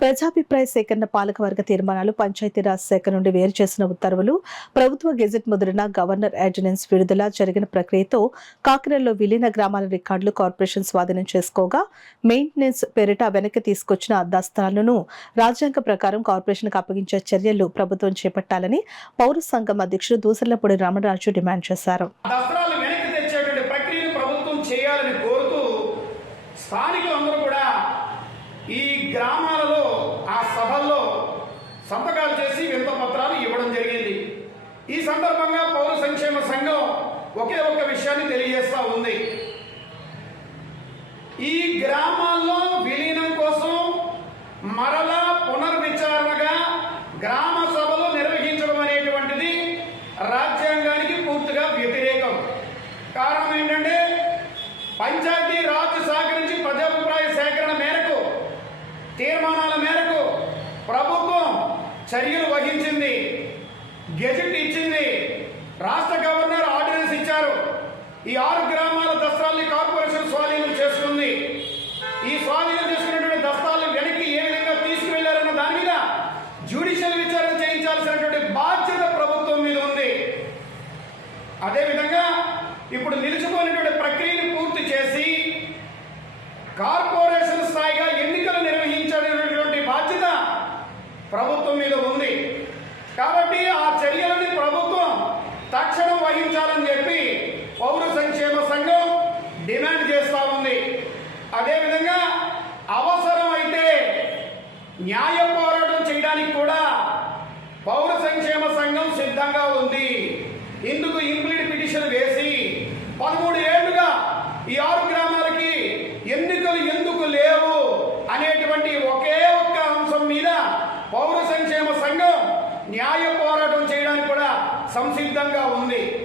ప్రజాభిప్రాయ సేకరణ పాలకవర్గ తీర్మానాలు పంచాయతీరాజ్ శాఖ నుండి వేరు చేసిన ఉత్తర్వులు ప్రభుత్వ గెజెట్ ముద్రణ గవర్నర్ ఆర్డినెన్స్ విడుదల జరిగిన ప్రక్రియతో కాకినాడలో విలీన గ్రామాల రికార్డులు కార్పొరేషన్ స్వాధీనం చేసుకోగా మెయింటెనెన్స్ పేరిట వెనక్కి తీసుకొచ్చిన దస్తాలను రాజ్యాంగ ప్రకారం కార్పొరేషన్కు అప్పగించే చర్యలు ప్రభుత్వం చేపట్టాలని పౌర సంఘం అధ్యక్షుడు దూసర్లపూడి రమణరాజు డిమాండ్ చేశారు. ఈ గ్రామాలలో ఆ సభల్లో సంతకాలు చేసి వింత పత్రాలు ఇవ్వడం జరిగింది. ఈ సందర్భంగా పౌర సంక్షేమ సంఘం ఒకే ఒక్క విషయాన్ని తెలియజేస్తా ఉంది. ఈ గ్రామాల్లో విలీనం కోసం మరలా పునర్విచారణగా గ్రామ సభలు నిర్వహించడం అనేటువంటిది రాజ్యాంగానికి పూర్తిగా వ్యతిరేకం. కారణం ఏంటంటే పంచాయతీ రాజ్ శాఖ నుంచి ప్రజాభిప్రాయ సేకరణ మేరకు తీర్మానాల మేరకు ప్రభుత్వం చర్యలు వహించింది, గెజెట్ ఇచ్చింది, రాష్ట్ర గవర్నర్ ఆర్డినెన్స్ ఇచ్చారు. ఈ 6 గ్రామాల దస్తాల్ని కార్పొరేషన్ స్వాధీనం చేసుకుంది. ఈ స్వాధీనం చేసుకున్నటువంటి దస్తాలను వెనక్కి ఏ విధంగా తీసుకువెళ్లారన్న దాని మీద జ్యుడిషియల్ విచారణ చేయించాల్సినటువంటి బాధ్యత ప్రభుత్వం మీద ఉంది. అదేవిధంగా ఇప్పుడు నిలిచిపోయినటువంటి ప్రక్రియను పూర్తి చేసి కార్పొరేషన్ స్థాయిగా ఎన్నికలు నిర్వహించాలనేటువంటి బాధ్యత ప్రభుత్వం మీద ఉంది. కాబట్టి ఆ చర్యలని ప్రభుత్వం తక్షణం వహించాలని చెప్పి పౌర సంక్షేమ సంఘం డిమాండ్ చేస్తూ ఉంది. అదేవిధంగా అవసరం అయితే న్యాయ పోరాటం చేయడానికి కూడా పౌర సంక్షేమ సంఘం సిద్ధంగా ఉంది. ఇందుకు ఇంప్లీడ్ పిటిషన్ వేసి 13 ఏళ్లుగా ఈ 6 గ్రామాలకి ఎన్నికలు ఎందుకు లేవు అనేటువంటి ఒకే ఒక్క అంశం మీద పౌర సంక్షేమ సంఘం న్యాయ పోరాటం చేయడానికి కూడా సంసిద్ధంగా ఉంది.